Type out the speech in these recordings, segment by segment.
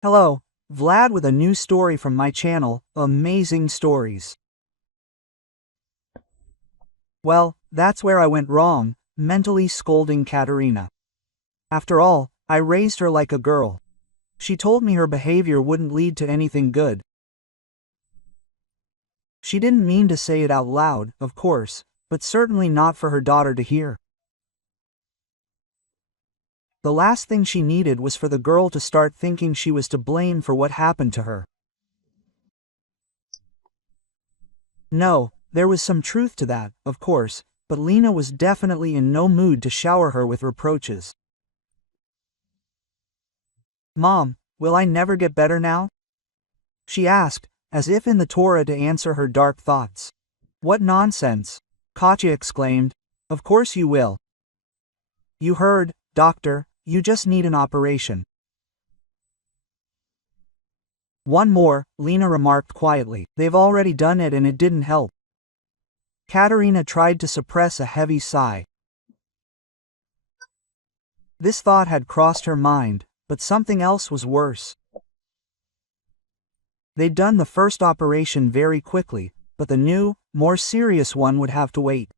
Hello, Vlad with a new story from my channel, Amazing Stories. Well, that's where I went wrong, mentally scolding Katerina. After all, I raised her like a girl. She told me her behavior wouldn't lead to anything good. She didn't mean to say it out loud, of course, but certainly not for her daughter to hear. The last thing she needed was for the girl to start thinking she was to blame for what happened to her. No, there was some truth to that, of course, but Lena was definitely in no mood to shower her with reproaches. "Mom, will I never get better now?" she asked, as if in the Torah to answer her dark thoughts. "What nonsense!" Katya exclaimed. "Of course you will. You heard, doctor, you just need an operation." "One more," Lena remarked quietly. "They've already done it and it didn't help." Katerina tried to suppress a heavy sigh. This thought had crossed her mind, but something else was worse. They'd done the first operation very quickly, but the new, more serious one would have to wait.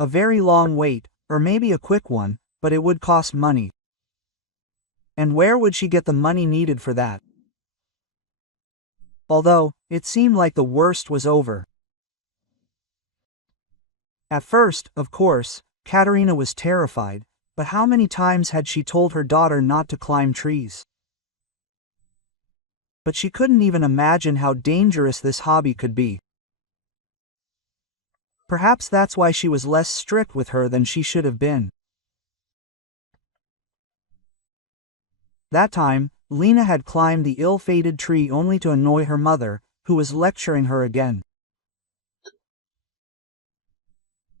A very long wait, or maybe a quick one, but it would cost money. And where would she get the money needed for that? Although, it seemed like the worst was over. At first, of course, Katerina was terrified, but how many times had she told her daughter not to climb trees? But she couldn't even imagine how dangerous this hobby could be. Perhaps that's why she was less strict with her than she should have been. That time, Lena had climbed the ill-fated tree only to annoy her mother, who was lecturing her again.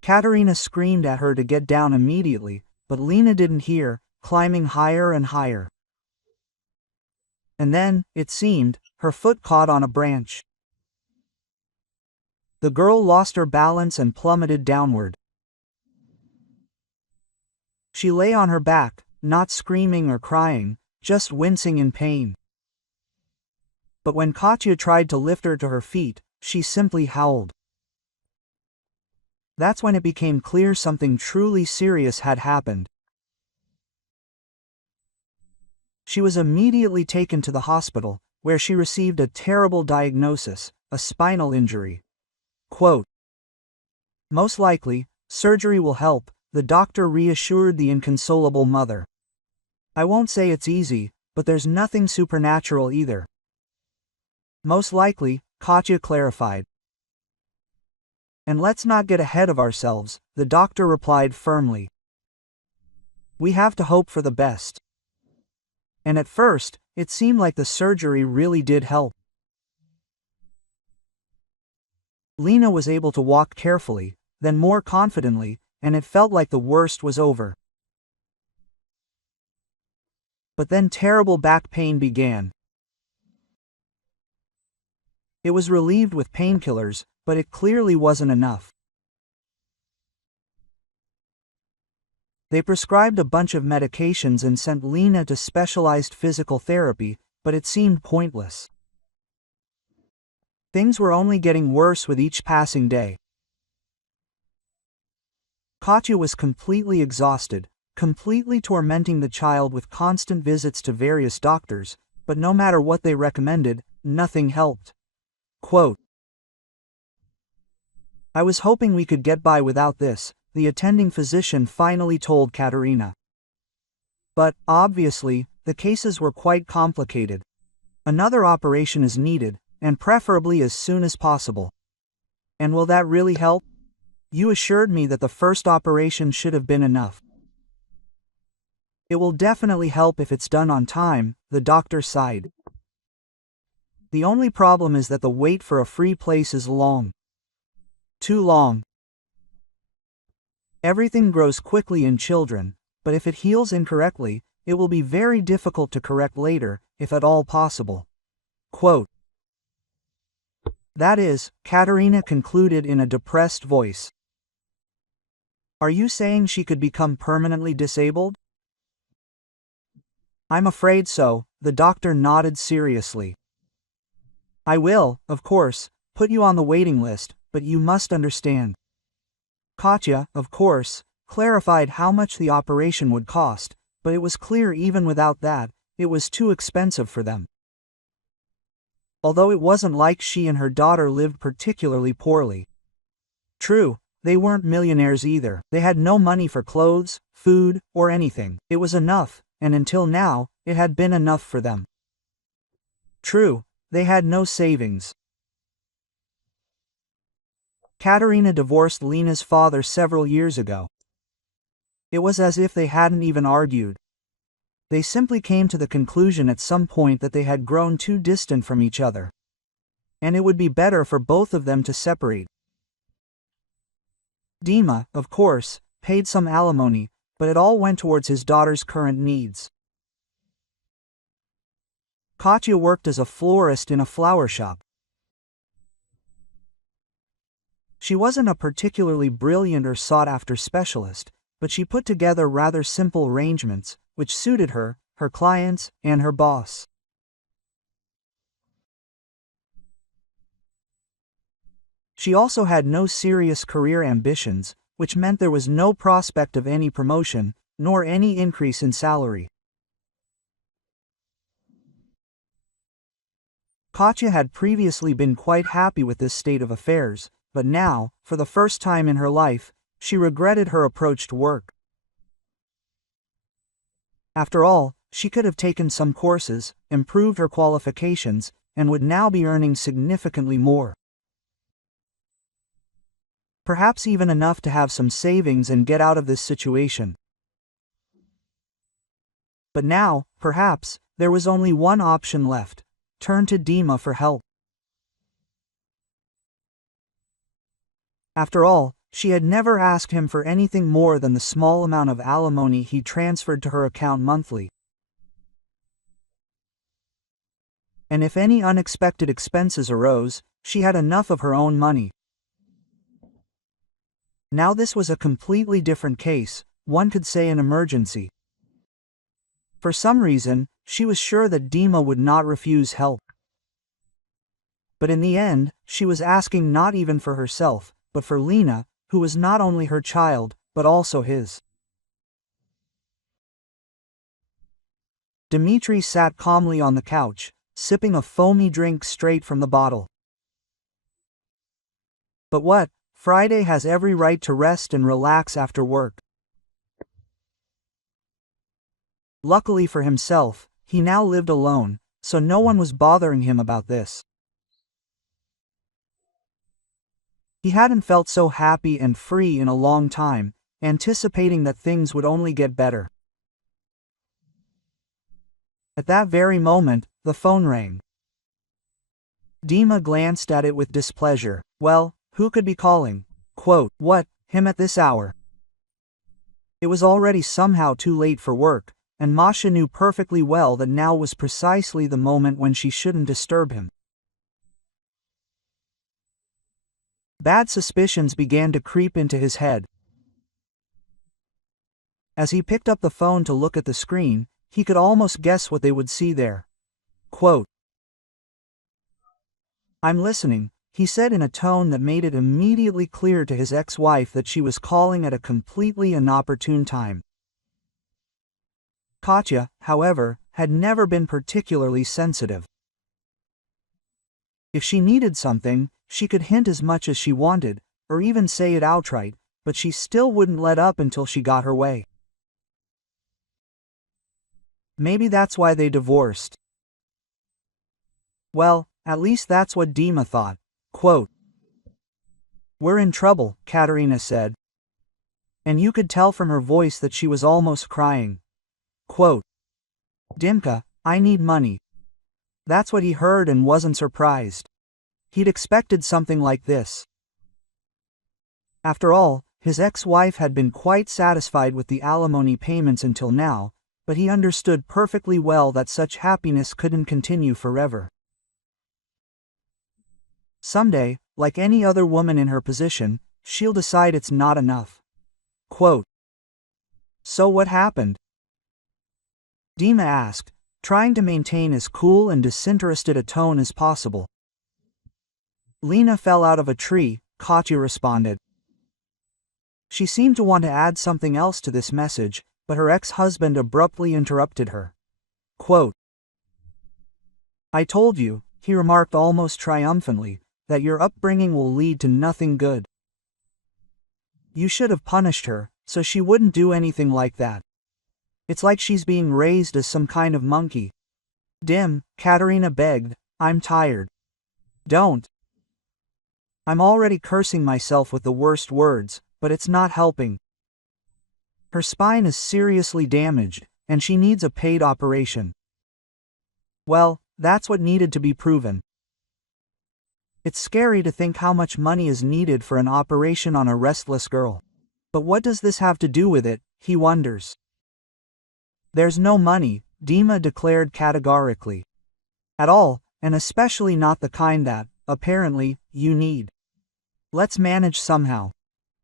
Katerina screamed at her to get down immediately, but Lena didn't hear, climbing higher and higher. And then, it seemed, her foot caught on a branch. The girl lost her balance and plummeted downward. She lay on her back, not screaming or crying, just wincing in pain. But when Katya tried to lift her to her feet, she simply howled. That's when it became clear something truly serious had happened. She was immediately taken to the hospital, where she received a terrible diagnosis, a spinal injury. Quote, "Most likely, surgery will help," the doctor reassured the inconsolable mother. "I won't say it's easy, but there's nothing supernatural either." "Most likely," Katya clarified. "And let's not get ahead of ourselves," the doctor replied firmly. "We have to hope for the best." And at first, it seemed like the surgery really did help. Lena was able to walk carefully, then more confidently, and it felt like the worst was over. But then terrible back pain began. It was relieved with painkillers, but it clearly wasn't enough. They prescribed a bunch of medications and sent Lena to specialized physical therapy, but it seemed pointless. Things were only getting worse with each passing day. Katya was completely exhausted, completely tormenting the child with constant visits to various doctors, but no matter what they recommended, nothing helped. Quote, "I was hoping we could get by without this," the attending physician finally told Katerina. But, obviously, the cases were quite complicated. Another operation is needed, and preferably as soon as possible. "And will that really help? You assured me that the first operation should have been enough." "It will definitely help if it's done on time," the doctor sighed. "The only problem is that the wait for a free place is long. Too long. Everything grows quickly in children, but if it heals incorrectly, it will be very difficult to correct later, if at all possible." Quote, "That is," Katerina concluded in a depressed voice. "Are you saying she could become permanently disabled?" I'm afraid so, the doctor nodded seriously. I will, of course, put you on the waiting list, but you must understand. Katya, of course, clarified how much the operation would cost, but it was clear even without that, it was too expensive for them. Although it wasn't like she and her daughter lived particularly poorly. True, they weren't millionaires either. They had no money for clothes, food, or anything. It was enough, and until now, it had been enough for them. True, they had no savings. Katerina divorced Lena's father several years ago. It was as if they hadn't even argued. They simply came to the conclusion at some point that they had grown too distant from each other. And it would be better for both of them to separate. Dima, of course, paid some alimony, but it all went towards his daughter's current needs. Katya worked as a florist in a flower shop. She wasn't a particularly brilliant or sought-after specialist, but she put together rather simple arrangements, which suited her, her clients, and her boss. She also had no serious career ambitions, which meant there was no prospect of any promotion, nor any increase in salary. Katya had previously been quite happy with this state of affairs, but now, for the first time in her life, she regretted her approach to work. After all, she could have taken some courses, improved her qualifications, and would now be earning significantly more. Perhaps even enough to have some savings and get out of this situation. But now, perhaps, there was only one option left: turn to Dima for help. After all, she had never asked him for anything more than the small amount of alimony he transferred to her account monthly. And if any unexpected expenses arose, she had enough of her own money. Now this was a completely different case, one could say an emergency. For some reason, she was sure that Dima would not refuse help. But in the end, she was asking not even for herself, but for Lena, who was not only her child, but also his. Dmitri sat calmly on the couch, sipping a foamy drink straight from the bottle. But what? Friday has every right to rest and relax after work. Luckily for himself, he now lived alone, so no one was bothering him about this. He hadn't felt so happy and free in a long time, anticipating that things would only get better. At that very moment, the phone rang. Dima glanced at it with displeasure. Well, who could be calling? Quote, what, him at this hour? It was already somehow too late for work, and Masha knew perfectly well that now was precisely the moment when she shouldn't disturb him. Bad suspicions began to creep into his head. As he picked up the phone to look at the screen, he could almost guess what they would see there. Quote, I'm listening, he said in a tone that made it immediately clear to his ex-wife that she was calling at a completely inopportune time. Katya, however, had never been particularly sensitive. If she needed something, she could hint as much as she wanted, or even say it outright, but she still wouldn't let up until she got her way. Maybe that's why they divorced. Well, at least that's what Dima thought. Quote, we're in trouble, Katerina said. And you could tell from her voice that she was almost crying. Quote, Dimka, I need money. That's what he heard and wasn't surprised. He'd expected something like this. After all, his ex-wife had been quite satisfied with the alimony payments until now, but he understood perfectly well that such happiness couldn't continue forever. Someday, like any other woman in her position, she'll decide it's not enough. Quote, so what happened? Dima asked, trying to maintain as cool and disinterested a tone as possible. Lena fell out of a tree, Katya responded. She seemed to want to add something else to this message, but her ex-husband abruptly interrupted her. Quote, "I told you," he remarked almost triumphantly, "that your upbringing will lead to nothing good. You should have punished her, so she wouldn't do anything like that. It's like she's being raised as some kind of monkey." "Dim," Katerina begged, "I'm tired." "Don't. I'm already cursing myself with the worst words, but it's not helping. Her spine is seriously damaged, and she needs a paid operation." Well, that's what needed to be proven. It's scary to think how much money is needed for an operation on a restless girl. But what does this have to do with it, he wonders. There's no money, Dima declared categorically. At all, and especially not the kind that, apparently, you need. Let's manage somehow.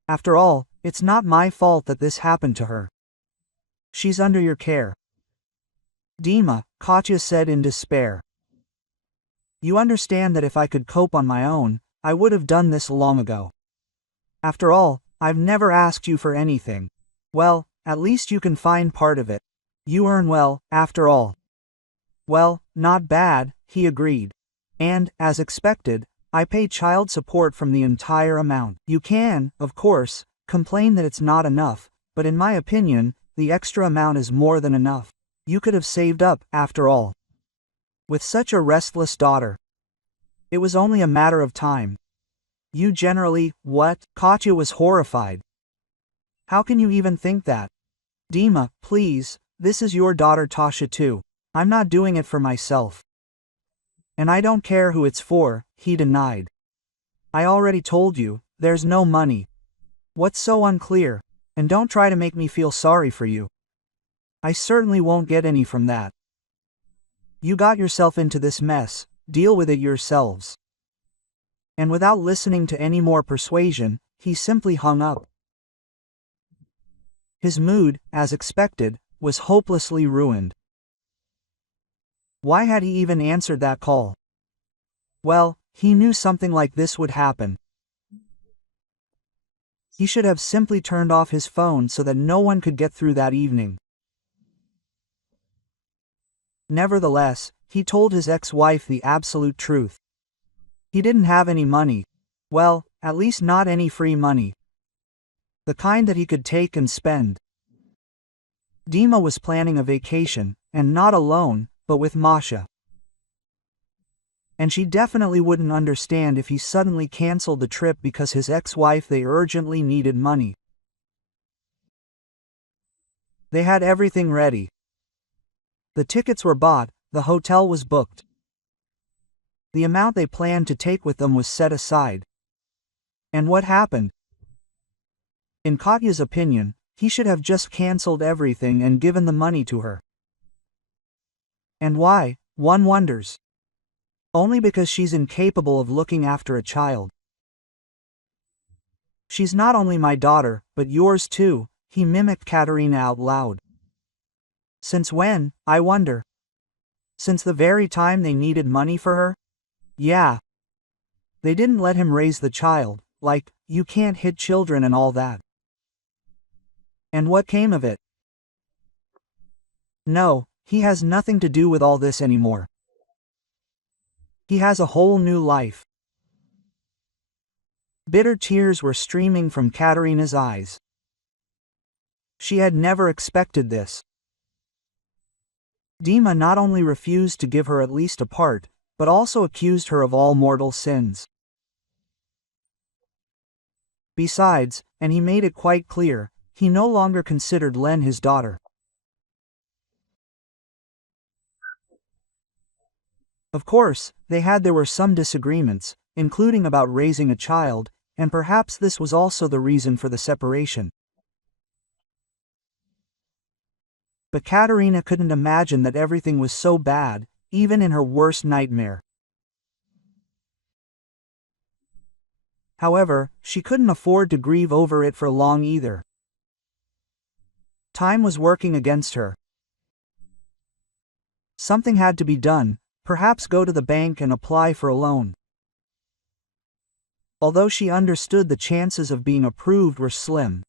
After all, it's not my fault that this happened to her. She's under your care. Dima, Katya said in despair. You understand that if I could cope on my own, I would have done this long ago. After all, I've never asked you for anything. Well, at least you can find part of it. You earn well, after all. Well, not bad, he agreed. And, as expected, I pay child support from the entire amount. You can, of course, complain that it's not enough, but in my opinion, the extra amount is more than enough. You could have saved up, after all. With such a restless daughter. It was only a matter of time. You generally, what? Katya was horrified. How can you even think that? Dima, please, this is your daughter Tasha too. I'm not doing it for myself. And I don't care who it's for, he denied. I already told you, there's no money. What's so unclear? And don't try to make me feel sorry for you. I certainly won't get any from that. You got yourself into this mess, deal with it yourselves. And without listening to any more persuasion, he simply hung up. His mood, as expected, was hopelessly ruined. Why had he even answered that call? Well, he knew something like this would happen. He should have simply turned off his phone so that no one could get through that evening. Nevertheless, he told his ex-wife the absolute truth. He didn't have any money. Well, at least not any free money. The kind that he could take and spend. Dima was planning a vacation, and not alone, but with Masha. And she definitely wouldn't understand if he suddenly canceled the trip because his ex-wife they urgently needed money. They had everything ready. The tickets were bought, the hotel was booked. The amount they planned to take with them was set aside. And what happened? In Katya's opinion, he should have just cancelled everything and given the money to her. And why, one wonders. Only because she's incapable of looking after a child. She's not only my daughter, but yours too, he mimicked Katerina out loud. Since when, I wonder? Since the very time they needed money for her? Yeah. They didn't let him raise the child, like, you can't hit children and all that. And what came of it? No, he has nothing to do with all this anymore. He has a whole new life. Bitter tears were streaming from Katerina's eyes. She had never expected this. Dima not only refused to give her at least a part, but also accused her of all mortal sins. Besides, and he made it quite clear, he no longer considered Len his daughter. Of course, there were some disagreements, including about raising a child, and perhaps this was also the reason for the separation. But Katerina couldn't imagine that everything was so bad, even in her worst nightmare. However, she couldn't afford to grieve over it for long either. Time was working against her. Something had to be done, perhaps go to the bank and apply for a loan. Although she understood the chances of being approved were slim.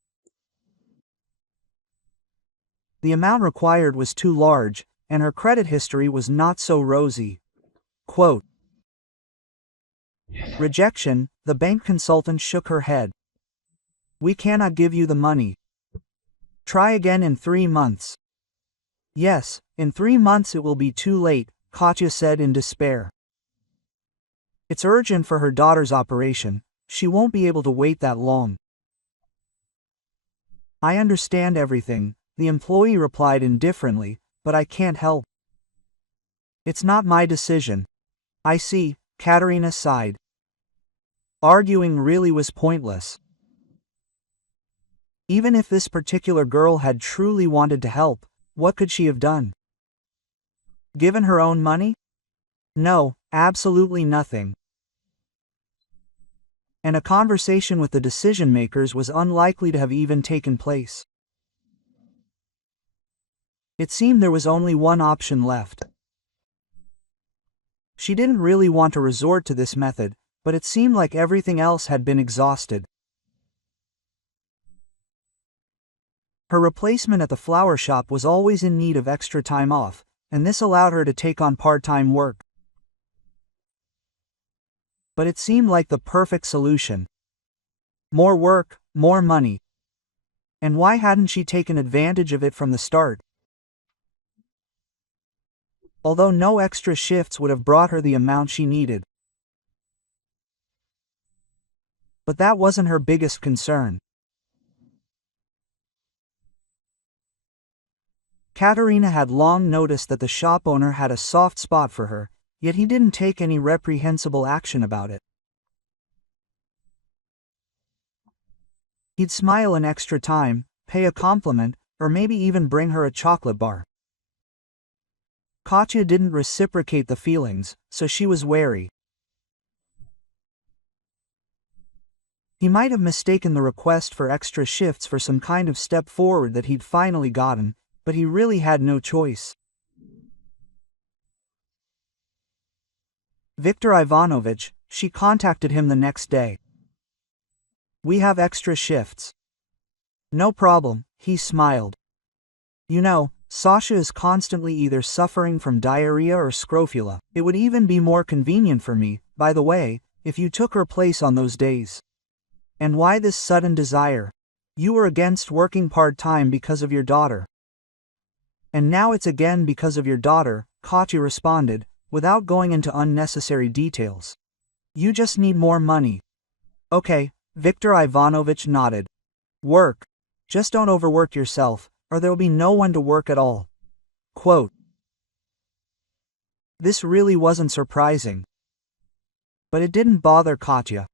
The amount required was too large, and her credit history was not so rosy. Quote, rejection, the bank consultant shook her head. We cannot give you the money. Try again in 3 months. Yes, in 3 months it will be too late, Katya said in despair. It's urgent for her daughter's operation, she won't be able to wait that long. I understand everything, the employee replied indifferently, but I can't help. It's not my decision. I see, Katerina sighed. Arguing really was pointless. Even if this particular girl had truly wanted to help, what could she have done? Given her own money? No, absolutely nothing. And a conversation with the decision-makers was unlikely to have even taken place. It seemed there was only one option left. She didn't really want to resort to this method, but it seemed like everything else had been exhausted. Her replacement at the flower shop was always in need of extra time off, and this allowed her to take on part-time work. But it seemed like the perfect solution. More work, more money. And why hadn't she taken advantage of it from the start? Although no extra shifts would have brought her the amount she needed. But that wasn't her biggest concern. Katerina had long noticed that the shop owner had a soft spot for her, yet he didn't take any reprehensible action about it. He'd smile an extra time, pay a compliment, or maybe even bring her a chocolate bar. Katya didn't reciprocate the feelings, so she was wary. He might have mistaken the request for extra shifts for some kind of step forward that he'd finally gotten, but he really had no choice. Viktor Ivanovich, she contacted him the next day. We have extra shifts. No problem, he smiled. You know, Sasha is constantly either suffering from diarrhea or scrofula. It would even be more convenient for me, by the way, if you took her place on those days. And why this sudden desire? You were against working part-time because of your daughter. And now it's again because of your daughter, Katya responded, without going into unnecessary details. You just need more money. Okay, Viktor Ivanovich nodded. Work. Just don't overwork yourself, or there'll be no one to work at all. Quote. This really wasn't surprising. But it didn't bother Katya.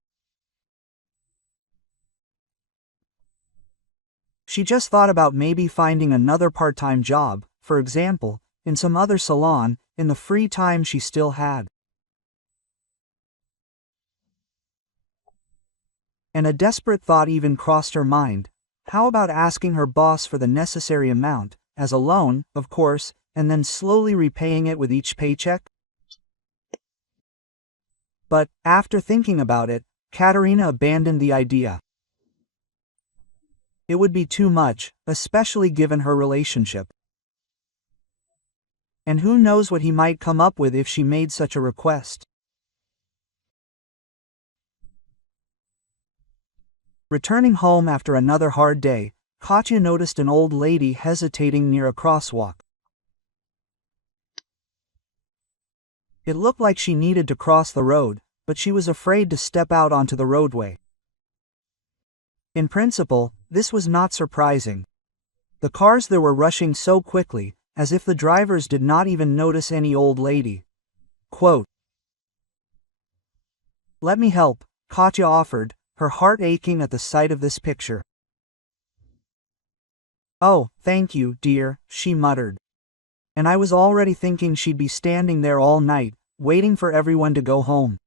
She just thought about maybe finding another part-time job, for example, in some other salon, in the free time she still had. And a desperate thought even crossed her mind. How about asking her boss for the necessary amount, as a loan, of course, and then slowly repaying it with each paycheck? But, after thinking about it, Katerina abandoned the idea. It would be too much, especially given her relationship. And who knows what he might come up with if she made such a request. Returning home after another hard day, Katya noticed an old lady hesitating near a crosswalk. It looked like she needed to cross the road, but she was afraid to step out onto the roadway. In principle, this was not surprising. The cars there were rushing so quickly, as if the drivers did not even notice any old lady. Quote. Let me help, Katya offered, her heart aching at the sight of this picture. Oh, thank you, dear, she muttered. And I was already thinking she'd be standing there all night, waiting for everyone to go home.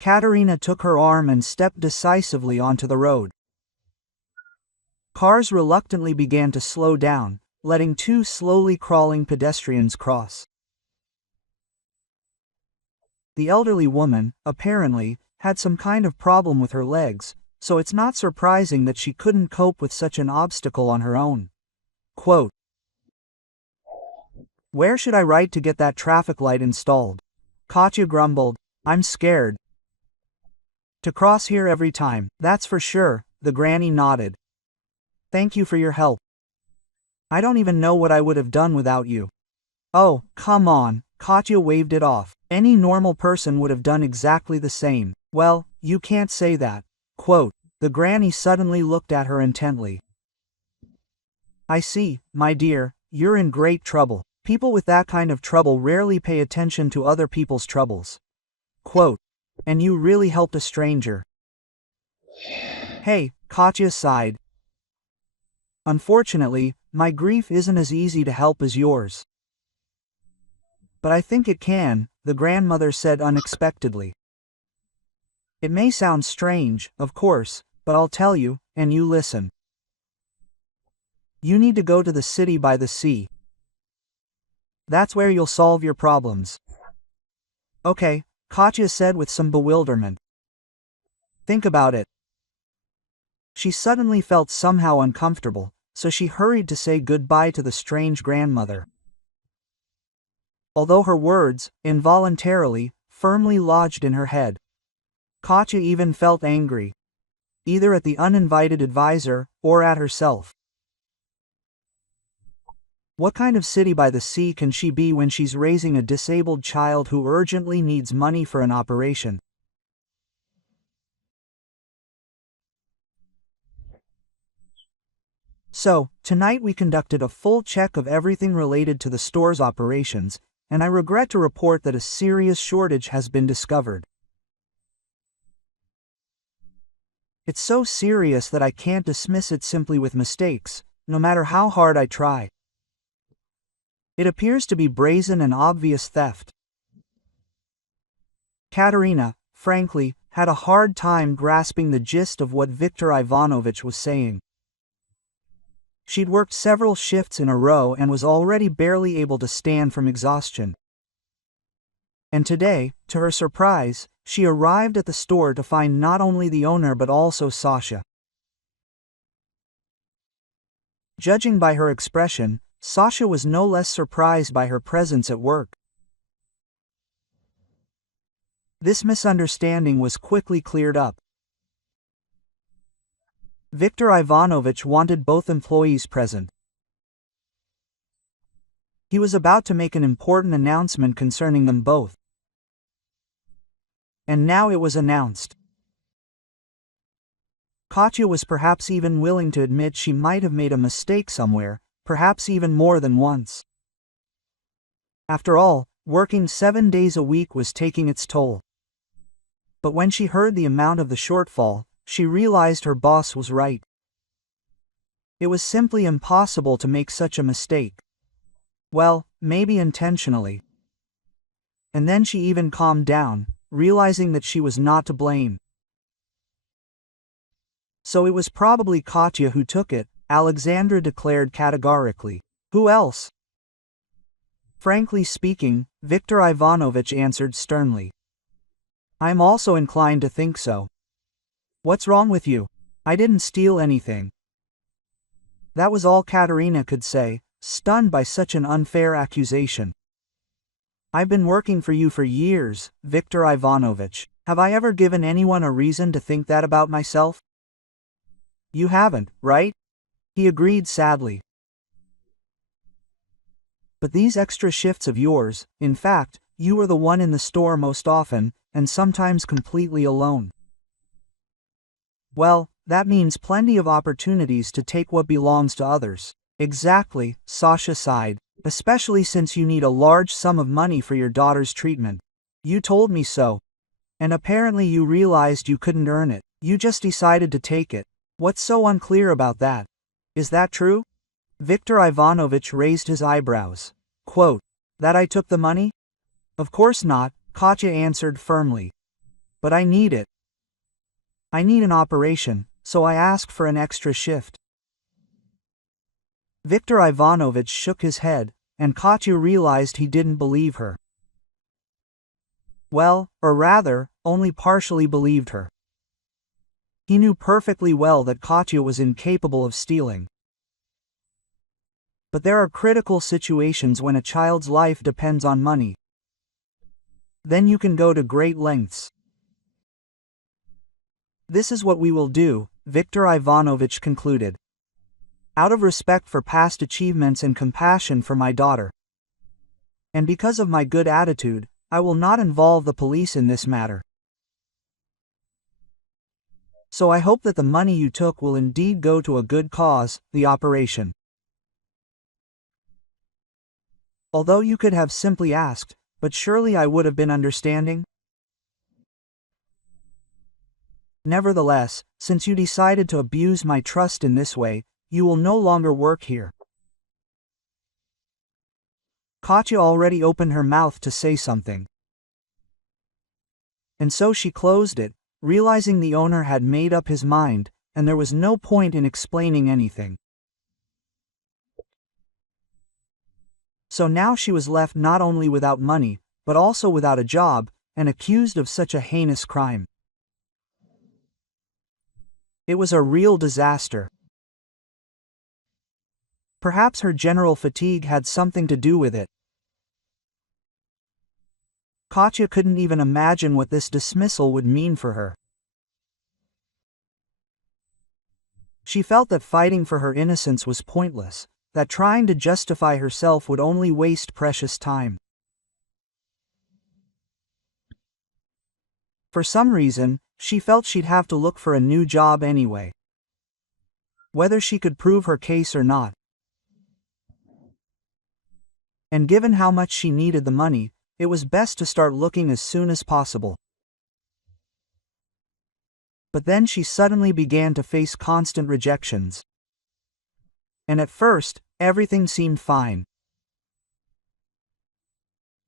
Katerina took her arm and stepped decisively onto the road. Cars reluctantly began to slow down, letting two slowly crawling pedestrians cross. The elderly woman, apparently, had some kind of problem with her legs, so it's not surprising that she couldn't cope with such an obstacle on her own. Quote, "Where should I write to get that traffic light installed?" Katya grumbled. "I'm scared to cross here every time, that's for sure," the granny nodded. "Thank you for your help. I don't even know what I would have done without you." "Oh, come on," Katya waved it off. "Any normal person would have done exactly the same." "Well, you can't say that." Quote, the granny suddenly looked at her intently. "I see, my dear, you're in great trouble. People with that kind of trouble rarely pay attention to other people's troubles." Quote, "And you really helped a stranger." "Hey," Katya sighed. "Unfortunately, my grief isn't as easy to help as yours." "But I think it can," the grandmother said unexpectedly. "It may sound strange, of course, but I'll tell you, and you listen. You need to go to the city by the sea. That's where you'll solve your problems." "Okay," Katya said with some bewilderment. "Think about it." She suddenly felt somehow uncomfortable, so she hurried to say goodbye to the strange grandmother. Although her words, involuntarily, firmly lodged in her head, Katya even felt angry, either at the uninvited advisor, or at herself. What kind of city by the sea can she be when she's raising a disabled child who urgently needs money for an operation? So, tonight we conducted a full check of everything related to the store's operations, and I regret to report that a serious shortage has been discovered. It's so serious that I can't dismiss it simply with mistakes, no matter how hard I try. It appears to be brazen and obvious theft. Katerina, frankly, had a hard time grasping the gist of what Viktor Ivanovich was saying. She'd worked several shifts in a row and was already barely able to stand from exhaustion. And today, to her surprise, she arrived at the store to find not only the owner but also Sasha. Judging by her expression, Sasha was no less surprised by her presence at work. This misunderstanding was quickly cleared up. Viktor Ivanovich wanted both employees present. He was about to make an important announcement concerning them both. And now it was announced. Katya was perhaps even willing to admit she might have made a mistake somewhere, perhaps even more than once. After all, working 7 days a week was taking its toll. But when she heard the amount of the shortfall, she realized her boss was right. It was simply impossible to make such a mistake. Well, maybe intentionally. And then she even calmed down, realizing that she was not to blame. "So it was probably Katya who took it," Alexandra declared categorically. "Who else?" "Frankly speaking," Viktor Ivanovich answered sternly. "I'm also inclined to think so." "What's wrong with you?" "I didn't steal anything." That was all Katerina could say, stunned by such an unfair accusation. "I've been working for you for years, Viktor Ivanovich. Have I ever given anyone a reason to think that about myself?" "You haven't, right?" he agreed sadly. "But these extra shifts of yours, in fact, you were the one in the store most often, and sometimes completely alone. Well, that means plenty of opportunities to take what belongs to others." "Exactly," Sasha sighed, "especially since you need a large sum of money for your daughter's treatment. You told me so. And apparently you realized you couldn't earn it. You just decided to take it. What's so unclear about that? Is that true?" Viktor Ivanovich raised his eyebrows. Quote, "That I took the money? Of course not," Katya answered firmly. "But I need it. I need an operation, so I asked for an extra shift." Viktor Ivanovich shook his head, and Katya realized he didn't believe her. Well, or rather, only partially believed her. He knew perfectly well that Katya was incapable of stealing. But there are critical situations when a child's life depends on money. Then you can go to great lengths. This is what we will do, Viktor Ivanovich concluded. Out of respect for past achievements and compassion for my daughter. And because of my good attitude, I will not involve the police in this matter. So I hope that the money you took will indeed go to a good cause, the operation. Although you could have simply asked, but surely I would have been understanding? Nevertheless, since you decided to abuse my trust in this way, you will no longer work here. Katya already opened her mouth to say something. And so she closed it, realizing the owner had made up his mind, and there was no point in explaining anything. So now she was left not only without money, but also without a job, and accused of such a heinous crime. It was a real disaster. Perhaps her general fatigue had something to do with it. Katya couldn't even imagine what this dismissal would mean for her. She felt that fighting for her innocence was pointless, that trying to justify herself would only waste precious time. For some reason, she felt she'd have to look for a new job anyway. Whether she could prove her case or not. And given how much she needed the money, it was best to start looking as soon as possible. But then she suddenly began to face constant rejections. And at first, everything seemed fine.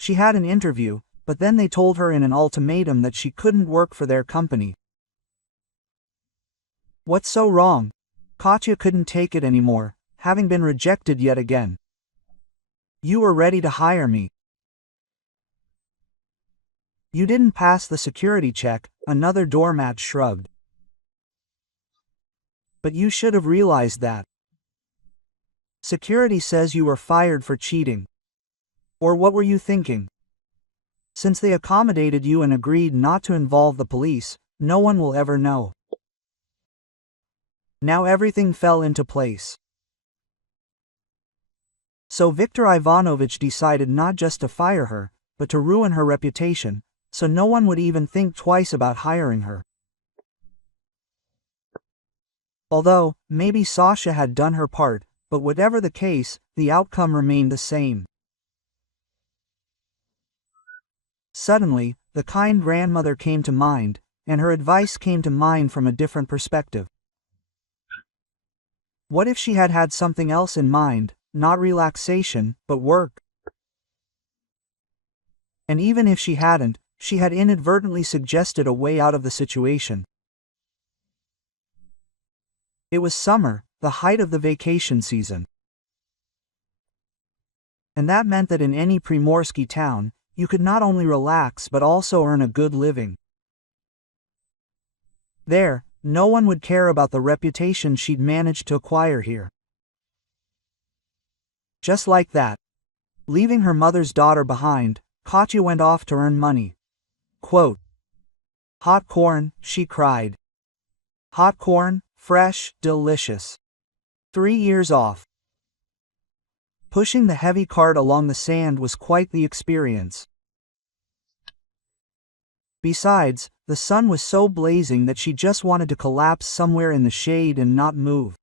She had an interview, but then they told her in an ultimatum that she couldn't work for their company. What's so wrong? Katya couldn't take it anymore, having been rejected yet again. You were ready to hire me. You didn't pass the security check, another doormat shrugged. But you should have realized that. Security says you were fired for cheating. Or what were you thinking? Since they accommodated you and agreed not to involve the police, no one will ever know. Now everything fell into place. So Viktor Ivanovich decided not just to fire her, but to ruin her reputation, so no one would even think twice about hiring her. Although, maybe Sasha had done her part, but whatever the case, the outcome remained the same. Suddenly, the kind grandmother came to mind, and her advice came to mind from a different perspective. What if she had had something else in mind, not relaxation, but work? And even if she hadn't, she had inadvertently suggested a way out of the situation. It was summer, the height of the vacation season. And that meant that in any Primorsky town, you could not only relax but also earn a good living. There, no one would care about the reputation she'd managed to acquire here. Just like that. Leaving her mother's daughter behind, Katya went off to earn money. Quote, "Hot corn," she cried. Hot corn, fresh, delicious. 3 years off. Pushing the heavy cart along the sand was quite the experience. Besides, the sun was so blazing that she just wanted to collapse somewhere in the shade and not move.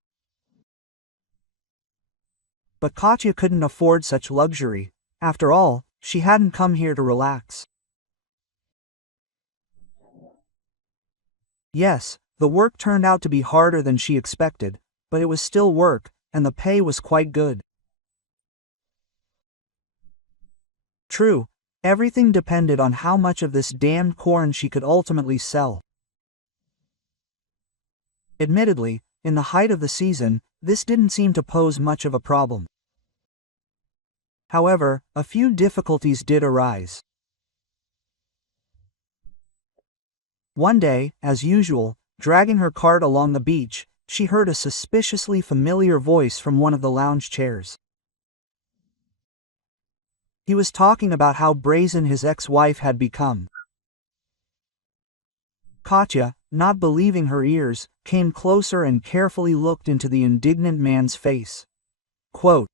But Katya couldn't afford such luxury. After all, she hadn't come here to relax. Yes, the work turned out to be harder than she expected, but it was still work, and the pay was quite good. True, everything depended on how much of this damned corn she could ultimately sell. Admittedly, in the height of the season, this didn't seem to pose much of a problem. However, a few difficulties did arise. One day, as usual, dragging her cart along the beach, she heard a suspiciously familiar voice from one of the lounge chairs. He was talking about how brazen his ex-wife had become. Katya, not believing her ears, came closer and carefully looked into the indignant man's face. Quote,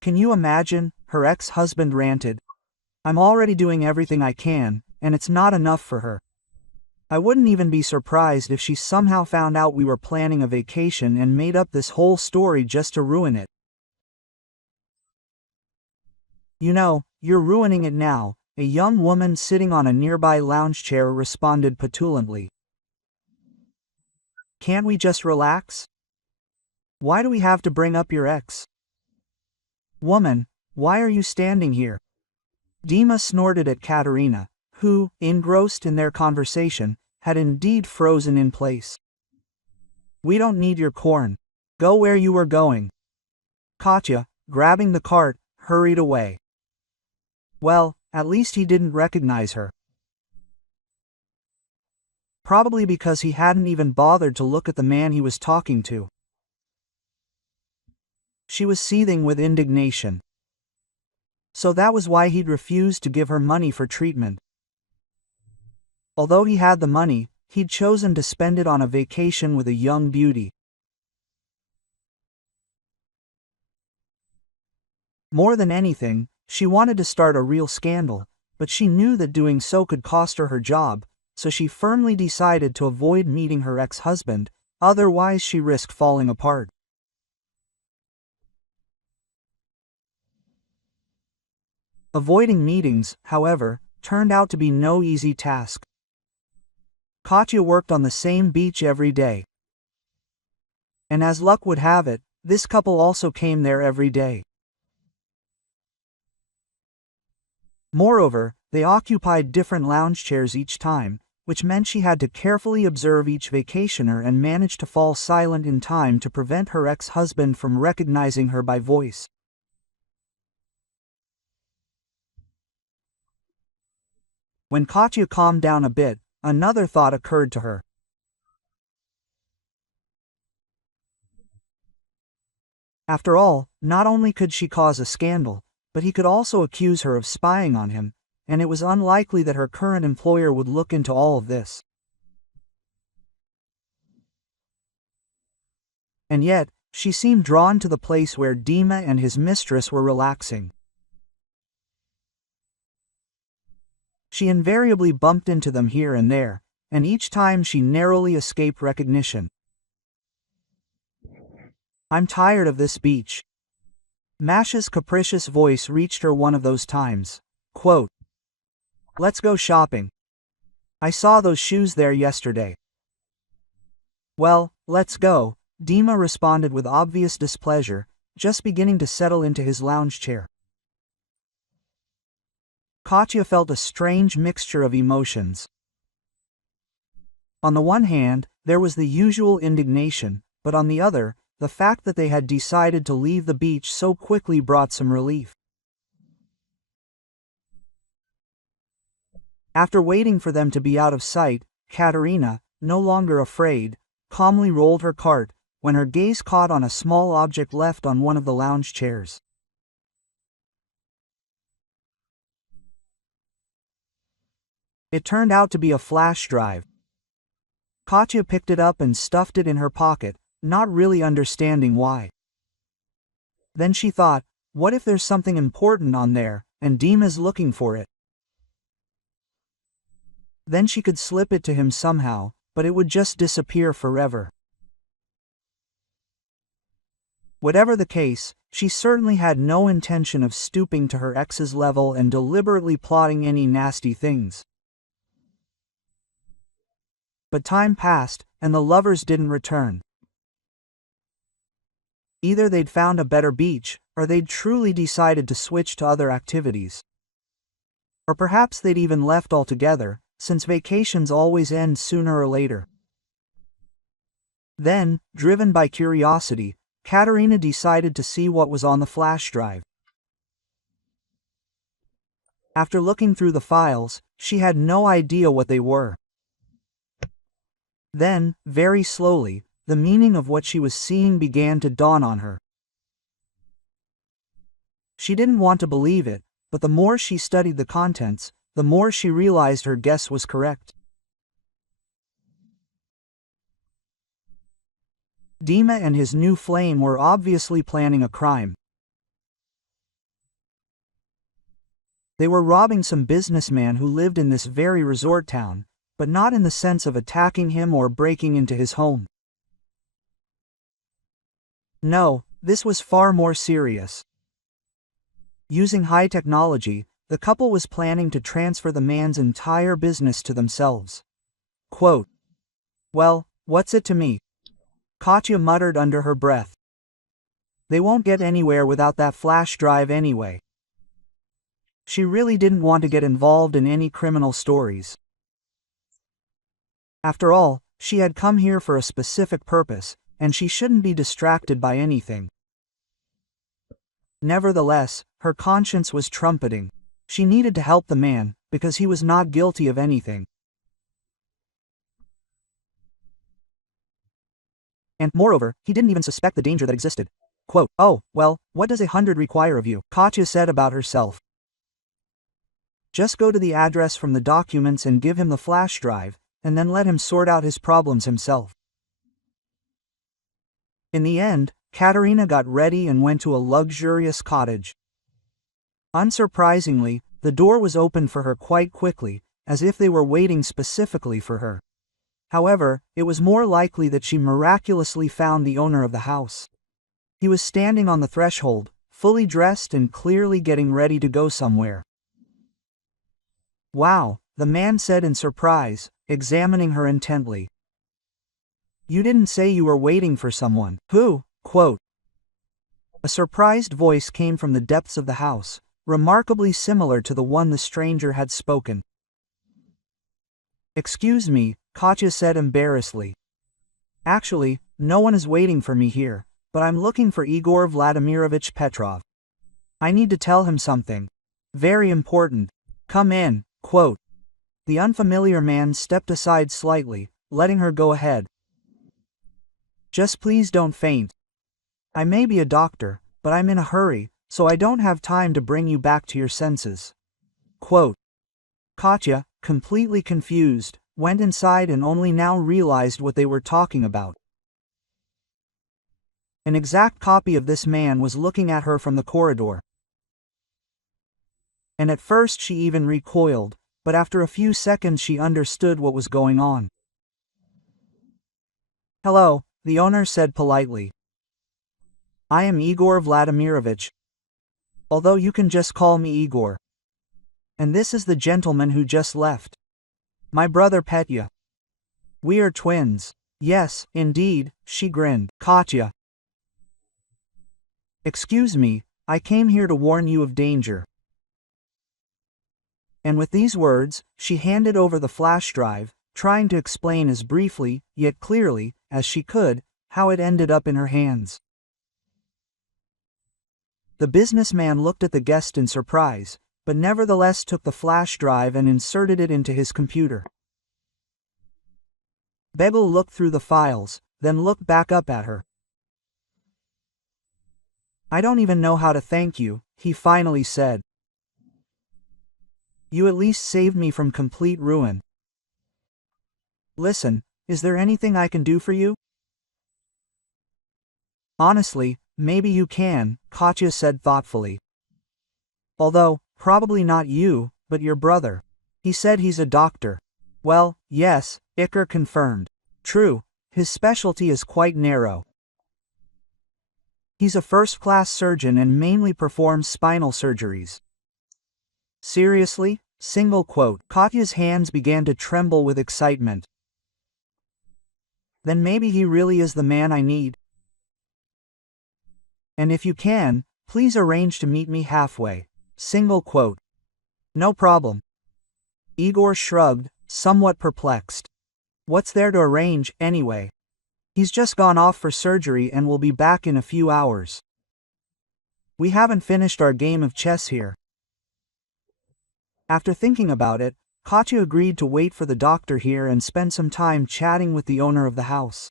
"Can you imagine?" her ex-husband ranted. "I'm already doing everything I can, and it's not enough for her. I wouldn't even be surprised if she somehow found out we were planning a vacation and made up this whole story just to ruin it." "You know, you're ruining it now," a young woman sitting on a nearby lounge chair responded petulantly. "Can't we just relax? Why do we have to bring up your ex? Woman, why are you standing here?" Dima snorted at Katerina, who, engrossed in their conversation, had indeed frozen in place. "We don't need your corn. Go where you were going." Katya, grabbing the cart, hurried away. Well, at least he didn't recognize her. Probably because he hadn't even bothered to look at the man he was talking to. She was seething with indignation. So that was why he'd refused to give her money for treatment. Although he had the money, he'd chosen to spend it on a vacation with a young beauty. More than anything, she wanted to start a real scandal, but she knew that doing so could cost her her job, so she firmly decided to avoid meeting her ex-husband, otherwise she risked falling apart. Avoiding meetings, however, turned out to be no easy task. Katya worked on the same beach every day. And as luck would have it, this couple also came there every day. Moreover, they occupied different lounge chairs each time, which meant she had to carefully observe each vacationer and manage to fall silent in time to prevent her ex-husband from recognizing her by voice. When Katya calmed down a bit, another thought occurred to her. After all, not only could she cause a scandal, but he could also accuse her of spying on him, and it was unlikely that her current employer would look into all of this. And yet, she seemed drawn to the place where Dima and his mistress were relaxing. She invariably bumped into them here and there, and each time she narrowly escaped recognition. "I'm tired of this beach." Masha's capricious voice reached her one of those times. Quote, "Let's go shopping. I saw those shoes there yesterday." "Well, let's go," Dima responded with obvious displeasure, just beginning to settle into his lounge chair. Katya felt a strange mixture of emotions. On the one hand, there was the usual indignation, but on the other, the fact that they had decided to leave the beach so quickly brought some relief. After waiting for them to be out of sight, Katerina, no longer afraid, calmly rolled her cart, when her gaze caught on a small object left on one of the lounge chairs. It turned out to be a flash drive. Katya picked it up and stuffed it in her pocket, not really understanding why. Then she thought, what if there's something important on there, and Dima's looking for it? Then she could slip it to him somehow, but it would just disappear forever. Whatever the case, she certainly had no intention of stooping to her ex's level and deliberately plotting any nasty things. But time passed, and the lovers didn't return. Either they'd found a better beach, or they'd truly decided to switch to other activities. Or perhaps they'd even left altogether, since vacations always end sooner or later. Then, driven by curiosity, Katerina decided to see what was on the flash drive. After looking through the files, she had no idea what they were. Then, very slowly, the meaning of what she was seeing began to dawn on her. She didn't want to believe it, but the more she studied the contents, the more she realized her guess was correct. Dima and his new flame were obviously planning a crime. They were robbing some businessman who lived in this very resort town, but not in the sense of attacking him or breaking into his home. No, this was far more serious. Using high technology, the couple was planning to transfer the man's entire business to themselves. Quote, "Well, what's it to me?" Katya muttered under her breath. "They won't get anywhere without that flash drive anyway." She really didn't want to get involved in any criminal stories. After all, she had come here for a specific purpose, and she shouldn't be distracted by anything. Nevertheless, her conscience was trumpeting. She needed to help the man, because he was not guilty of anything. And, moreover, he didn't even suspect the danger that existed. Quote, "Oh, well, what does 100 require of you?" Katya said about herself. "Just go to the address from the documents and give him the flash drive, and then let him sort out his problems himself." In the end, Katerina got ready and went to a luxurious cottage. Unsurprisingly, the door was opened for her quite quickly, as if they were waiting specifically for her. However, it was more likely that she miraculously found the owner of the house. He was standing on the threshold, fully dressed and clearly getting ready to go somewhere. "Wow," the man said in surprise, examining her intently. "You didn't say you were waiting for someone." "Who?" Quote. A surprised voice came from the depths of the house, remarkably similar to the one the stranger had spoken. "Excuse me," Katya said embarrassedly. "Actually, no one is waiting for me here, but I'm looking for Igor Vladimirovich Petrov. I need to tell him something. Very important. Come in." Quote. The unfamiliar man stepped aside slightly, letting her go ahead. "Just please don't faint. I may be a doctor, but I'm in a hurry, so I don't have time to bring you back to your senses." Quote. Katya, completely confused, went inside and only now realized what they were talking about. An exact copy of this man was looking at her from the corridor. And at first she even recoiled, but after a few seconds she understood what was going on. "Hello," the owner said politely. "I am Igor Vladimirovich. Although you can just call me Igor. And this is the gentleman who just left. My brother Petya. We are twins." "Yes, indeed," she grinned. "Katya. Excuse me, I came here to warn you of danger." And with these words, she handed over the flash drive, trying to explain as briefly, yet clearly, as she could, how it ended up in her hands. The businessman looked at the guest in surprise, but nevertheless took the flash drive and inserted it into his computer. Begel looked through the files, then looked back up at her. "I don't even know how to thank you," he finally said. "You at least saved me from complete ruin. Listen, is there anything I can do for you?" "Honestly, maybe you can," Katya said thoughtfully. "Although, probably not you, but your brother. He said he's a doctor." "Well, yes," Iker confirmed. "True, his specialty is quite narrow. He's a first-class surgeon and mainly performs spinal surgeries." "Seriously?" Single quote. Katya's hands began to tremble with excitement. "Then maybe he really is the man I need. And if you can, please arrange to meet me halfway." Single quote. "No problem." Igor shrugged, somewhat perplexed. "What's there to arrange, anyway? He's just gone off for surgery and will be back in a few hours. We haven't finished our game of chess here." After thinking about it, Katya agreed to wait for the doctor here and spend some time chatting with the owner of the house.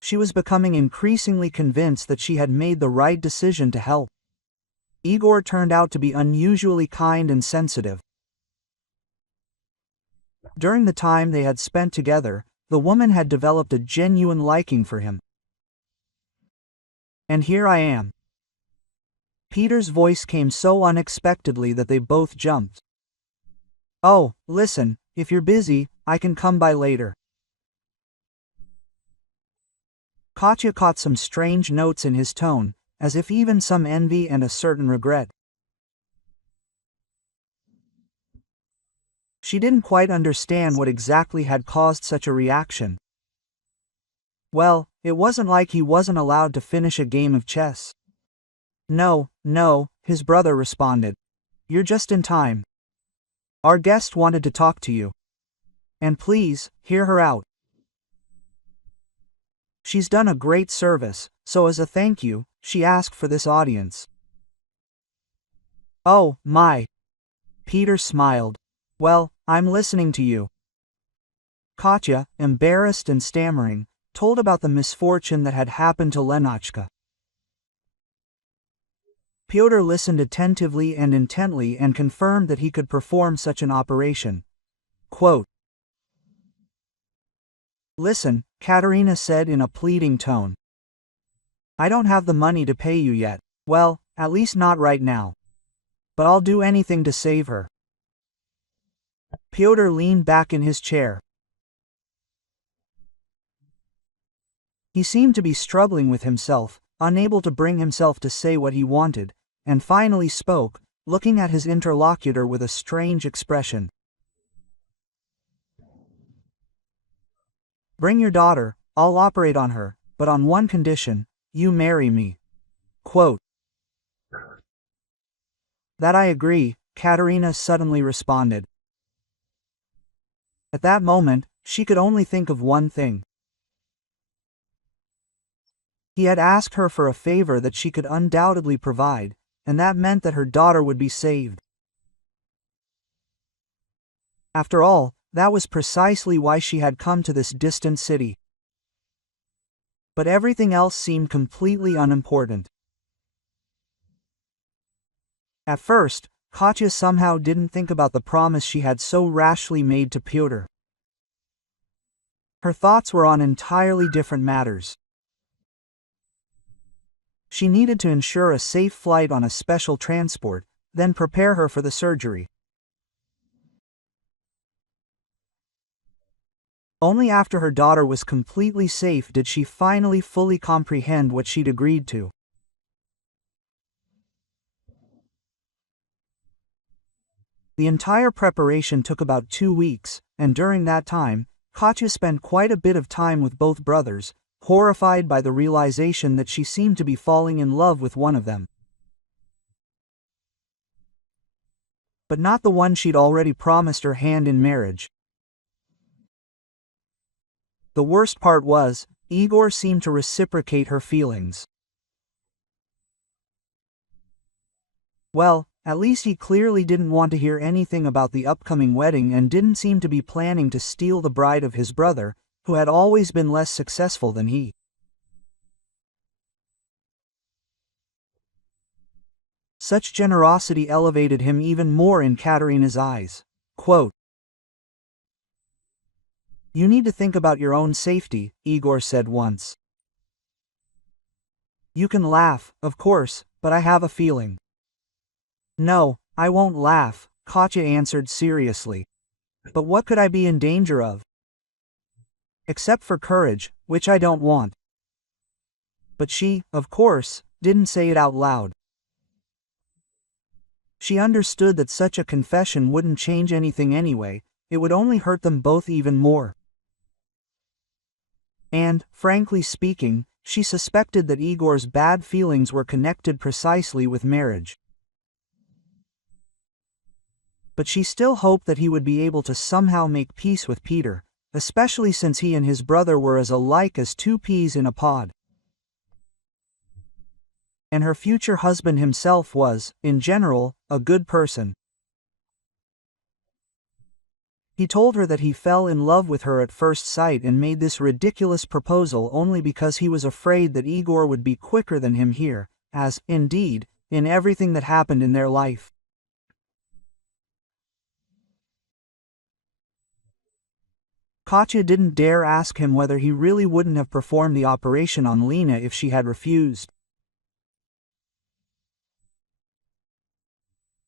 She was becoming increasingly convinced that she had made the right decision to help. Igor turned out to be unusually kind and sensitive. During the time they had spent together, the woman had developed a genuine liking for him. And here I am. Peter's voice came so unexpectedly that they both jumped. Oh, listen, if you're busy, I can come by later. Katya caught some strange notes in his tone, as if even some envy and a certain regret. She didn't quite understand what exactly had caused such a reaction. Well, it wasn't like he wasn't allowed to finish a game of chess. No, his brother responded. You're just in time. Our guest wanted to talk to you. And please, hear her out. She's done a great service, so as a thank you, she asked for this audience. Oh, my. Peter smiled. Well, I'm listening to you. Katya, embarrassed and stammering, told about the misfortune that had happened to Lenachka. Pyotr listened attentively and intently and confirmed that he could perform such an operation. Quote, Listen, Katerina said in a pleading tone. I don't have the money to pay you yet. Well, at least not right now. But I'll do anything to save her. Pyotr leaned back in his chair. He seemed to be struggling with himself, unable to bring himself to say what he wanted, and finally spoke, looking at his interlocutor with a strange expression. Bring your daughter, I'll operate on her, but on one condition, you marry me. Quote, That I agree, Katerina suddenly responded. At that moment, she could only think of one thing. He had asked her for a favor that she could undoubtedly provide, and that meant that her daughter would be saved. After all, that was precisely why she had come to this distant city. But everything else seemed completely unimportant. At first, Katya somehow didn't think about the promise she had so rashly made to Pyotr. Her thoughts were on entirely different matters. She needed to ensure a safe flight on a special transport, then prepare her for the surgery. Only after her daughter was completely safe did she finally fully comprehend what she'd agreed to. The entire preparation took about 2 weeks, and during that time, Katya spent quite a bit of time with both brothers, horrified by the realization that she seemed to be falling in love with one of them. But not the one she'd already promised her hand in marriage. The worst part was, Igor seemed to reciprocate her feelings. Well, at least he clearly didn't want to hear anything about the upcoming wedding and didn't seem to be planning to steal the bride of his brother, who had always been less successful than he. Such generosity elevated him even more in Katerina's eyes. Quote, You need to think about your own safety, Igor said once. You can laugh, of course, but I have a feeling. No, I won't laugh, Katya answered seriously. But what could I be in danger of? Except for courage, which I don't want. But she, of course, didn't say it out loud. She understood that such a confession wouldn't change anything anyway, it would only hurt them both even more. And, frankly speaking, she suspected that Igor's bad feelings were connected precisely with marriage. But she still hoped that he would be able to somehow make peace with Peter, especially since he and his brother were as alike as 2 peas in a pod. And her future husband himself was, in general, a good person. He told her that he fell in love with her at first sight and made this ridiculous proposal only because he was afraid that Igor would be quicker than him here, as, indeed, in everything that happened in their life. Katya didn't dare ask him whether he really wouldn't have performed the operation on Lena if she had refused.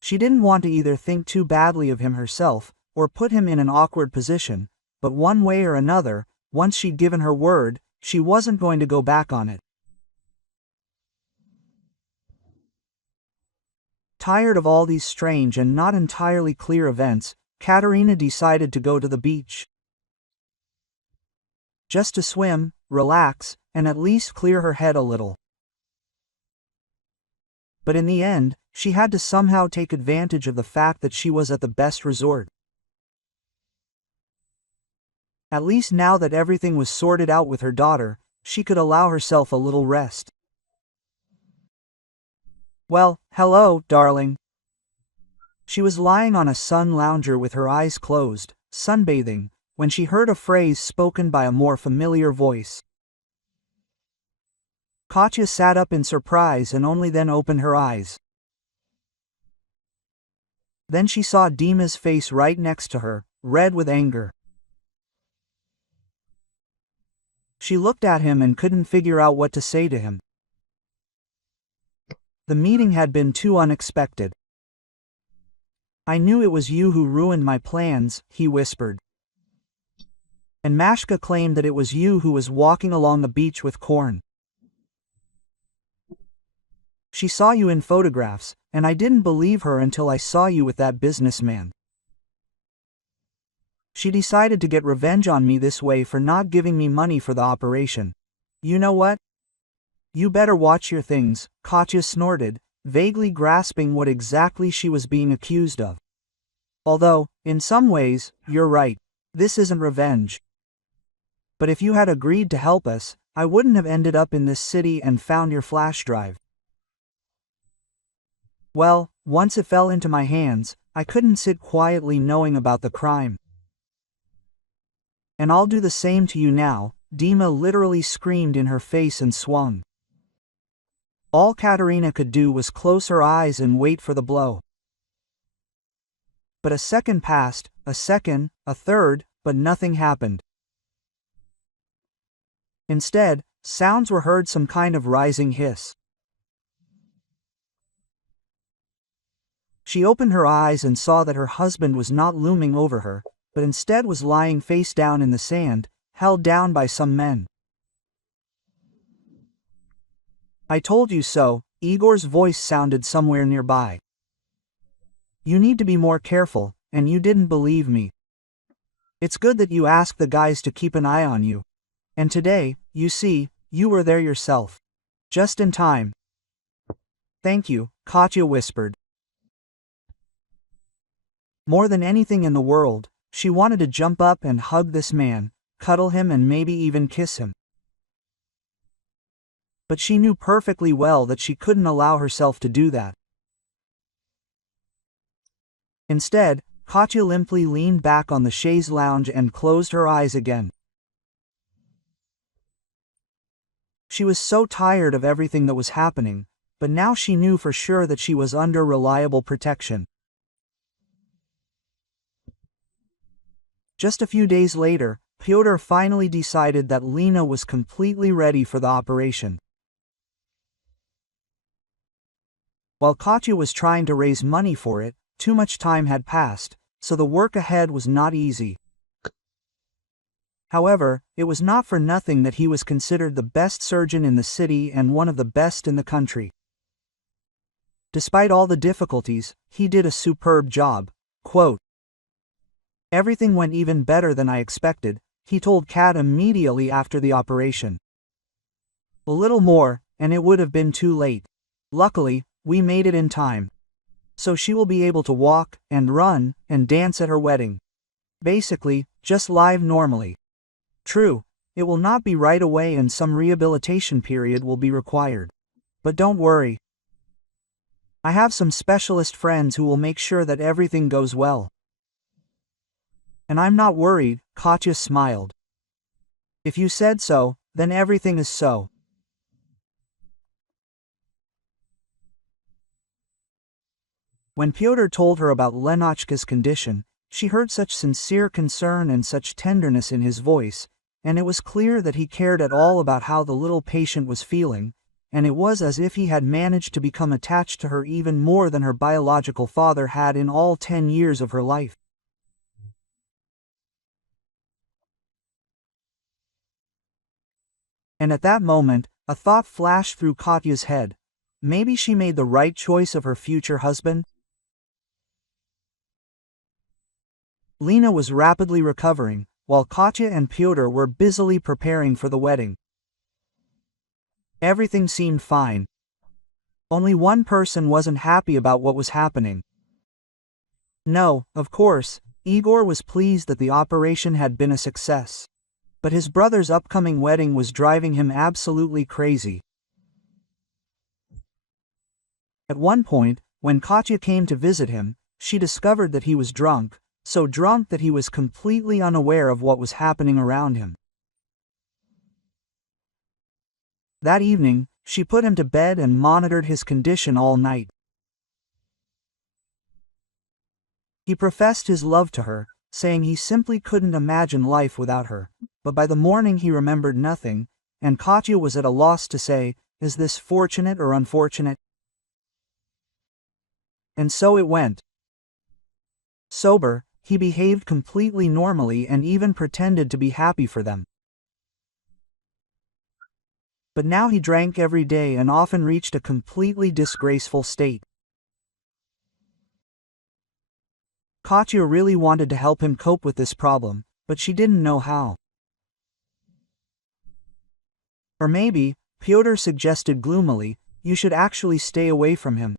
She didn't want to either think too badly of him herself, or put him in an awkward position, but one way or another, once she'd given her word, she wasn't going to go back on it. Tired of all these strange and not entirely clear events, Katerina decided to go to the beach. Just to swim, relax, and at least clear her head a little. But in the end, she had to somehow take advantage of the fact that she was at the best resort. At least now that everything was sorted out with her daughter, she could allow herself a little rest. Well, hello, darling. She was lying on a sun lounger with her eyes closed, sunbathing, when she heard a phrase spoken by a more familiar voice. Katya sat up in surprise and only then opened her eyes. Then she saw Dima's face right next to her, red with anger. She looked at him and couldn't figure out what to say to him. The meeting had been too unexpected. I knew it was you who ruined my plans, he whispered. And Mashka claimed that it was you who was walking along the beach with Korn. She saw you in photographs, and I didn't believe her until I saw you with that businessman. She decided to get revenge on me this way for not giving me money for the operation. You know what? You better watch your things, Katya snorted, vaguely grasping what exactly she was being accused of. Although, in some ways, you're right, this isn't revenge. But if you had agreed to help us, I wouldn't have ended up in this city and found your flash drive. Well, once it fell into my hands, I couldn't sit quietly knowing about the crime. And I'll do the same to you now, Dima literally screamed in her face and swung. All Katerina could do was close her eyes and wait for the blow. But a second passed, a second, a third, but nothing happened. Instead, sounds were heard, some kind of rising hiss. She opened her eyes and saw that her husband was not looming over her, but instead was lying face down in the sand, held down by some men. I told you so, Igor's voice sounded somewhere nearby. You need to be more careful, and you didn't believe me. It's good that you asked the guys to keep an eye on you. And today, you see, you were there yourself. Just in time. Thank you, Katya whispered. More than anything in the world, she wanted to jump up and hug this man, cuddle him and maybe even kiss him. But she knew perfectly well that she couldn't allow herself to do that. Instead, Katya limply leaned back on the chaise lounge and closed her eyes again. She was so tired of everything that was happening, but now she knew for sure that she was under reliable protection. Just a few days later, Pyotr finally decided that Lena was completely ready for the operation. While Katya was trying to raise money for it, too much time had passed, so the work ahead was not easy. However, it was not for nothing that he was considered the best surgeon in the city and one of the best in the country. Despite all the difficulties, he did a superb job. Quote, everything went even better than I expected, he told Kat immediately after the operation. A little more, and it would have been too late. Luckily, we made it in time. So she will be able to walk, and run, and dance at her wedding. Basically, just live normally. True, it will not be right away and some rehabilitation period will be required. But don't worry. I have some specialist friends who will make sure that everything goes well. And I'm not worried, Katya smiled. If you said so, then everything is so. When Pyotr told her about Lenotchka's condition, she heard such sincere concern and such tenderness in his voice, and it was clear that he cared at all about how the little patient was feeling, and it was as if he had managed to become attached to her even more than her biological father had in all 10 years of her life. And at that moment, a thought flashed through Katya's head. Maybe she made the right choice of her future husband? Lena was rapidly recovering, while Katya and Pyotr were busily preparing for the wedding. Everything seemed fine. Only one person wasn't happy about what was happening. No, of course, Igor was pleased that the operation had been a success. But his brother's upcoming wedding was driving him absolutely crazy. At one point, when Katya came to visit him, she discovered that he was drunk, so drunk that he was completely unaware of what was happening around him. That evening, she put him to bed and monitored his condition all night. He professed his love to her, saying he simply couldn't imagine life without her, but by the morning he remembered nothing, and Katya was at a loss to say, is this fortunate or unfortunate? And so it went. Sober, he behaved completely normally and even pretended to be happy for them. But now he drank every day and often reached a completely disgraceful state. Katya really wanted to help him cope with this problem, but she didn't know how. Or maybe, Pyotr suggested gloomily, you should actually stay away from him.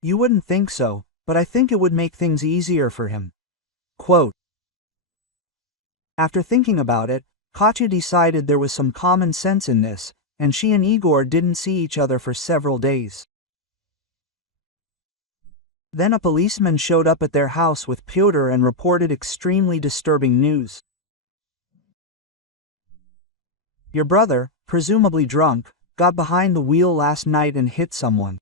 You wouldn't think so, but I think it would make things easier for him. Quote. After thinking about it, Katya decided there was some common sense in this, and she and Igor didn't see each other for several days. Then a policeman showed up at their house with Pyotr and reported extremely disturbing news. Your brother, presumably drunk, got behind the wheel last night and hit someone.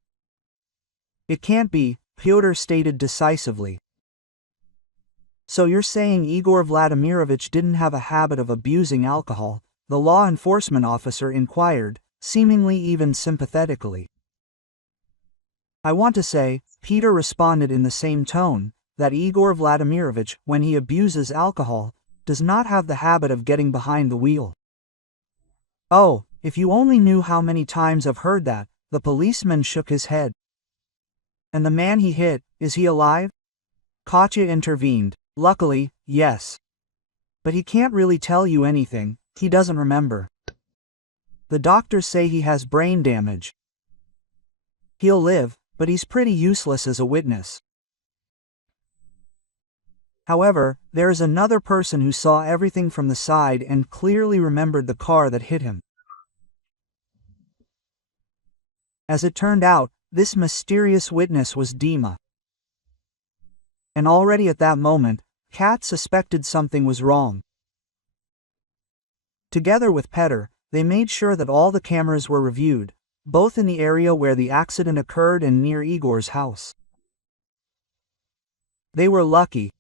It can't be, Pyotr stated decisively. So you're saying Igor Vladimirovich didn't have a habit of abusing alcohol? The law enforcement officer inquired, seemingly even sympathetically. I want to say, Peter responded in the same tone, that Igor Vladimirovich, when he abuses alcohol, does not have the habit of getting behind the wheel. Oh, if you only knew how many times I've heard that, the policeman shook his head. And the man he hit, is he alive? Katya intervened. Luckily, yes. But he can't really tell you anything, he doesn't remember. The doctors say he has brain damage. He'll live, but he's pretty useless as a witness. However, there is another person who saw everything from the side and clearly remembered the car that hit him. As it turned out, this mysterious witness was Dima. And already at that moment, Kat suspected something was wrong. Together with Petr, they made sure that all the cameras were reviewed, both in the area where the accident occurred and near Igor's house. They were lucky.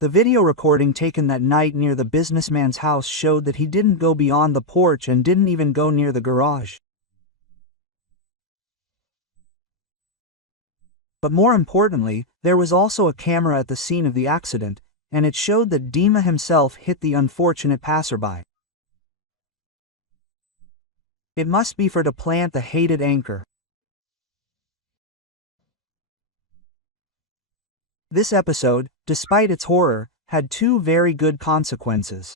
The video recording taken that night near the businessman's house showed that he didn't go beyond the porch and didn't even go near the garage. But more importantly, there was also a camera at the scene of the accident, and it showed that Dima himself hit the unfortunate passerby. It must be for to plant the hated anchor. This episode, despite its horror, had two very good consequences.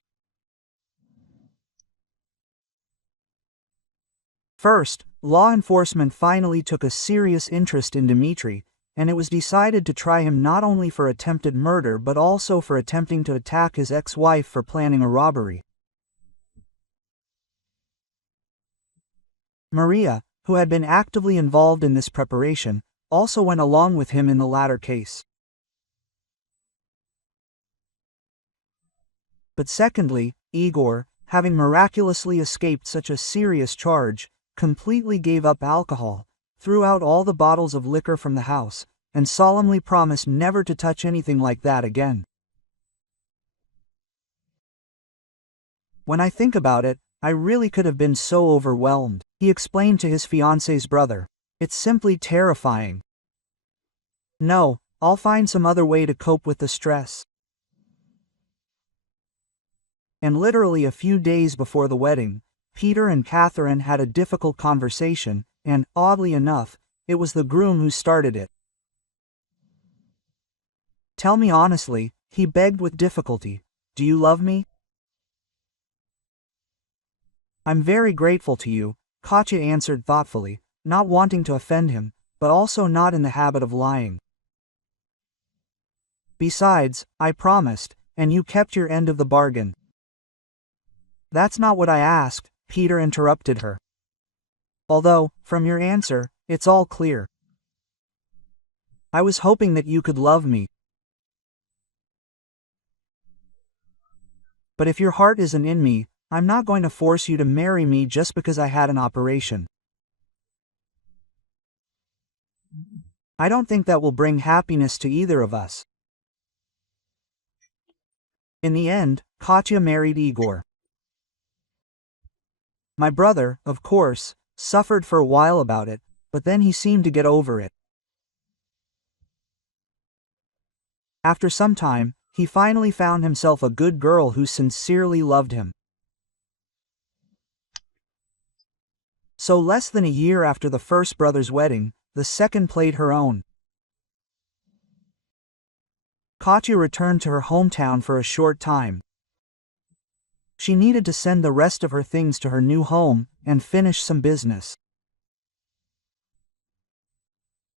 First, law enforcement finally took a serious interest in Dmitry, and it was decided to try him not only for attempted murder but also for attempting to attack his ex-wife for planning a robbery. Maria, who had been actively involved in this preparation, also went along with him in the latter case. But secondly, Igor, having miraculously escaped such a serious charge, completely gave up alcohol, threw out all the bottles of liquor from the house, and solemnly promised never to touch anything like that again. When I think about it, I really could have been so overwhelmed, he explained to his fiancée's brother. It's simply terrifying. No, I'll find some other way to cope with the stress. And literally a few days before the wedding, Peter and Catherine had a difficult conversation, and, oddly enough, it was the groom who started it. Tell me honestly, he begged with difficulty, do you love me? I'm very grateful to you, Katya answered thoughtfully, not wanting to offend him, but also not in the habit of lying. Besides, I promised, and you kept your end of the bargain. That's not what I asked, Peter interrupted her. Although, from your answer, it's all clear. I was hoping that you could love me. But if your heart isn't in me, I'm not going to force you to marry me just because I had an operation. I don't think that will bring happiness to either of us. In the end, Katya married Igor. My brother, of course, suffered for a while about it, but then he seemed to get over it. After some time, he finally found himself a good girl who sincerely loved him. So less than a year after the first brother's wedding, the second played her own. Katya returned to her hometown for a short time. She needed to send the rest of her things to her new home and finish some business.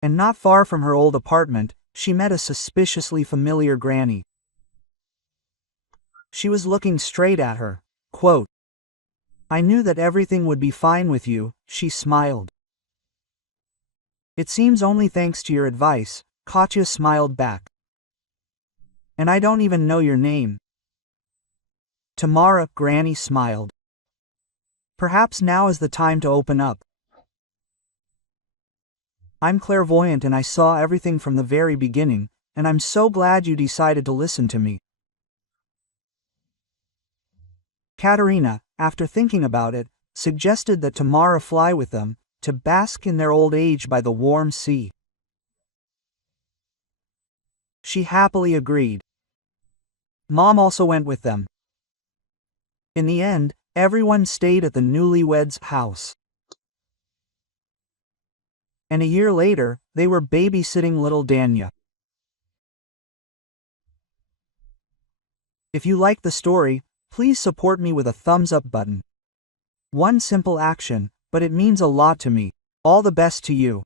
And not far from her old apartment, she met a suspiciously familiar granny. She was looking straight at her. Quote, I knew that everything would be fine with you, she smiled. It seems only thanks to your advice, Katya smiled back. And I don't even know your name. Tamara, Granny smiled. Perhaps now is the time to open up. I'm clairvoyant and I saw everything from the very beginning, and I'm so glad you decided to listen to me. Katerina, after thinking about it, suggested that Tamara fly with them, to bask in their old age by the warm sea. She happily agreed. Mom also went with them. In the end, everyone stayed at the newlyweds' house. And a year later, they were babysitting little Danya. If you like the story, please support me with a thumbs up button. One simple action, but it means a lot to me. All the best to you.